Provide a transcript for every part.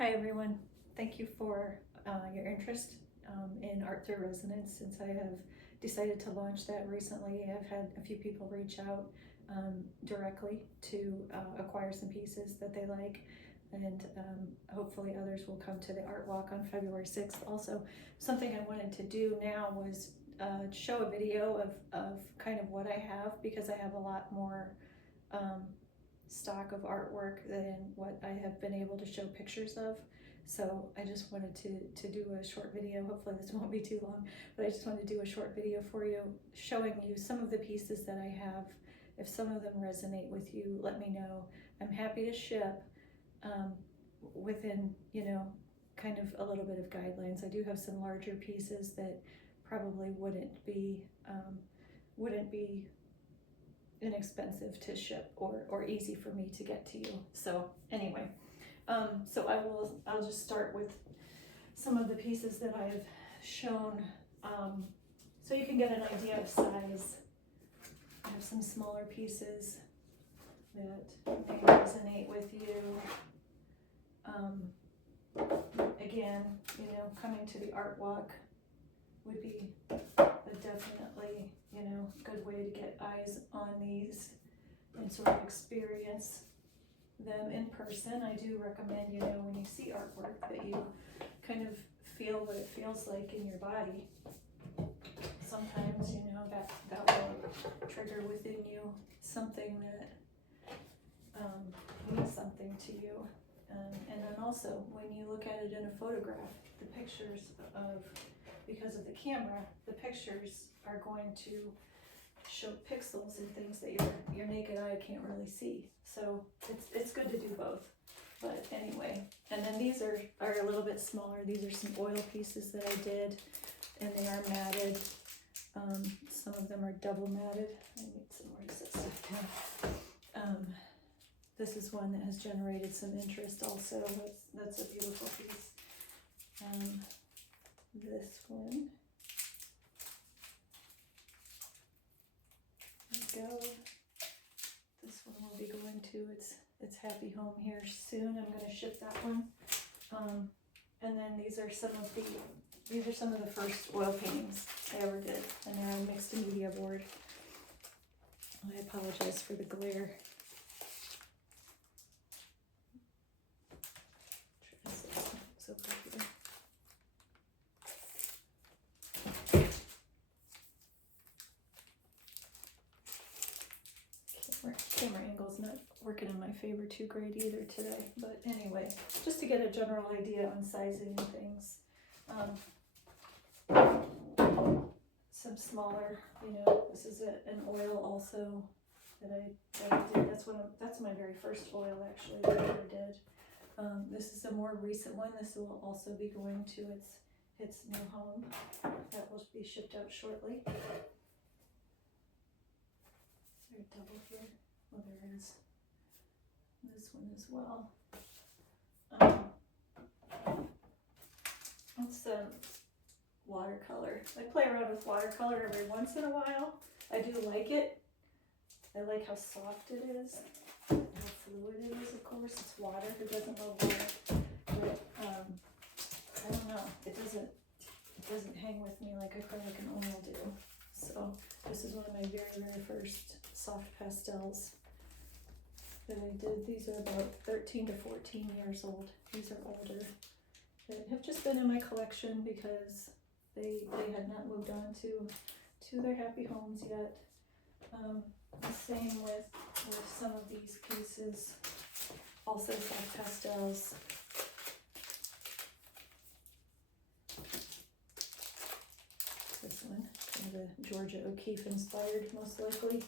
Hi everyone, thank you for your interest in Art Through Resonance. Since I have decided to launch that recently, I've had a few people reach out directly to acquire some pieces that they like, and hopefully others will come to the Art Walk on February 6th. Also, something I wanted to do now was show a video of kind of what I have, because I have a lot more stock of artwork than what I have been able to show pictures of. So I just wanted to do a short video. Hopefully this won't be too long, but I just wanted to do a short video for you, showing you some of the pieces that I have. If some of them resonate with you, let me know. I'm happy to ship within, kind of a little bit of guidelines. I do have some larger pieces that probably wouldn't be inexpensive to ship or easy for me to get to you. So anyway, so I'll just start with some of the pieces that I've shown, so you can get an idea of size. I have some smaller pieces that may resonate with you. Again, coming to the Art Walk would be a definitely, good way to get eyes on these and sort of experience them in person. I do recommend, when you see artwork, that you kind of feel what it feels like in your body. Sometimes, that will trigger within you something that means something to you. And then also, when you look at it in a photograph, the pictures because of the camera, the pictures are going to show pixels and things that your naked eye can't really see. So it's good to do both. But anyway, and then these are a little bit smaller. These are some oil pieces that I did, and they are matted. Some of them are double matted. I need somewhere to set stuff down. This is one that has generated some interest also. That's a beautiful piece. This one. There we go. This one will be going to its happy home here soon. I'm going to ship that one. And then these are some of the first oil paintings I ever did, and they're on mixed media board. I apologize for the glare. So popular. Camera angle's not working in my favor too great either today, but anyway, just to get a general idea on sizing and things. Some smaller, this is an oil also that I did. That's my very first oil actually that I ever did. This is a more recent one. This will also be going to its new home. That will be shipped out shortly. Is there a double here? Oh, there is. This one as well. It's watercolor. I play around with watercolor every once in a while. I do like it. I like how soft it is, how fluid it is. Of course, it's water. Who doesn't love water? But I don't know. It doesn't hang with me like acrylic and oil do. So this is one of my very, very first soft pastels that I did. These are about 13 to 14 years old. These are older. They have just been in my collection because they had not moved on to their happy homes yet. The same with some of these pieces, also soft pastels. This one, kind of a Georgia O'Keeffe inspired, most likely.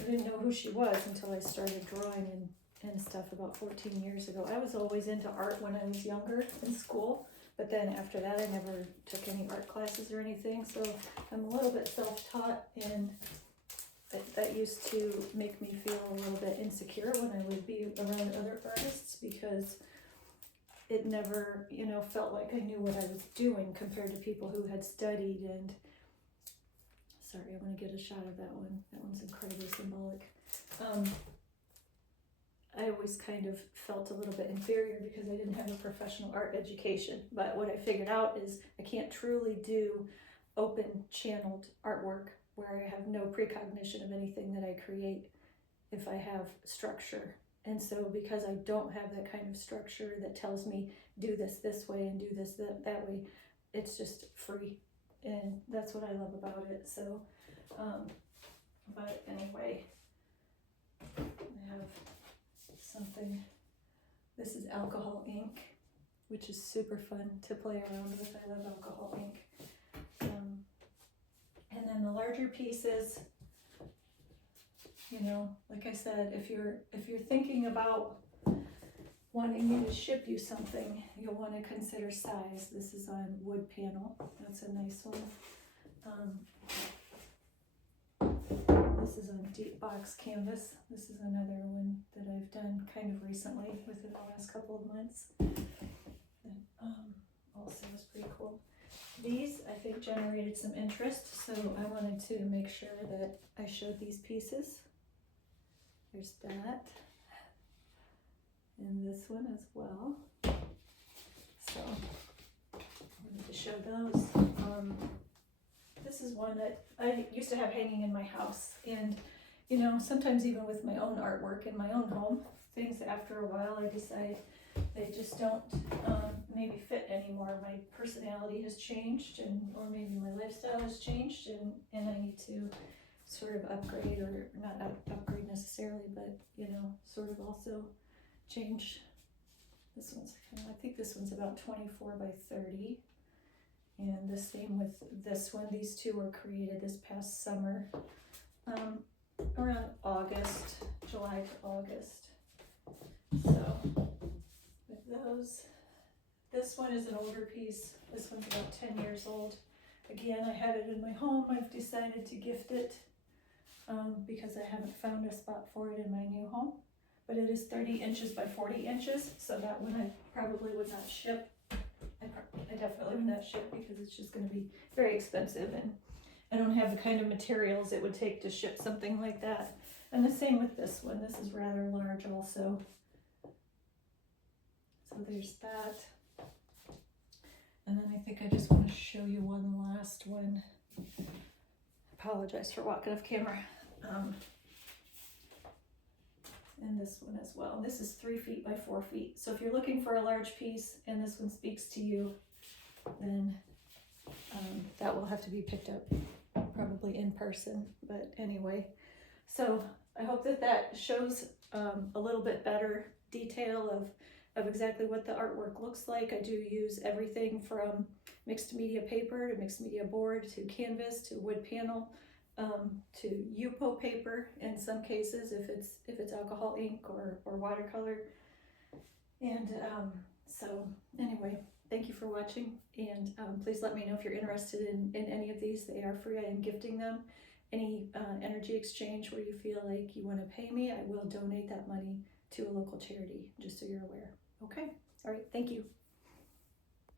I didn't know who she was until I started drawing and stuff about 14 years ago. I was always into art when I was younger in school, but then after that I never took any art classes or anything, so I'm a little bit self-taught, and that used to make me feel a little bit insecure when I would be around other artists, because it never, felt like I knew what I was doing compared to people who had studied. And sorry, I want to get a shot of that one. That one's incredibly symbolic. I always kind of felt a little bit inferior because I didn't have a professional art education. But what I figured out is I can't truly do open channeled artwork where I have no precognition of anything that I create if I have structure. And so because I don't have that kind of structure that tells me do this way and do this that way, it's just free. And that's what I love about it. So, but anyway, I have something. This is alcohol ink, which is super fun to play around with. I love alcohol ink. And then the larger pieces, you know, like I said, if you're thinking about wanting me to ship you something, you'll want to consider size. This is on wood panel. That's a nice one. This is on deep box canvas. This is another one that I've done kind of recently within the last couple of months. That also is pretty cool. These, I think, generated some interest, so I wanted to make sure that I showed these pieces. There's that. And this one as well. So I wanted to show those. This is one that I used to have hanging in my house, and you know, sometimes even with my own artwork in my own home, things after a while I decide they just don't maybe fit anymore. My personality has changed, or maybe my lifestyle has changed, and I need to sort of upgrade, or not upgrade necessarily, but you know, sort of also change. This one's I think this one's about 24 by 30. And the same with this one. These two were created this past summer, around August, July to August. So with those, this one is an older piece. This one's about 10 years old. Again, I have it in my home. I've decided to gift it because I haven't found a spot for it in my new home. But it is 30 inches by 40 inches, so that one I probably would not ship. I definitely would not ship because it's just going to be very expensive, and I don't have the kind of materials it would take to ship something like that. And the same with this one. This is rather large also. So there's that. And then I think I just want to show you one last one. Apologize for walking off camera. And this one as well. This is 3 feet by 4 feet. So if you're looking for a large piece and this one speaks to you, then that will have to be picked up probably in person. But anyway, so I hope that that shows a little bit better detail of exactly what the artwork looks like. I do use everything from mixed media paper to mixed media board to canvas to wood panel. To Yupo paper in some cases if it's alcohol ink or watercolor. And so anyway, thank you for watching, and please let me know if you're interested in any of these. They are free. I am gifting them. Any energy exchange where you feel like you want to pay me, I will donate that money to a local charity, just so you're aware. Okay, all right, thank you.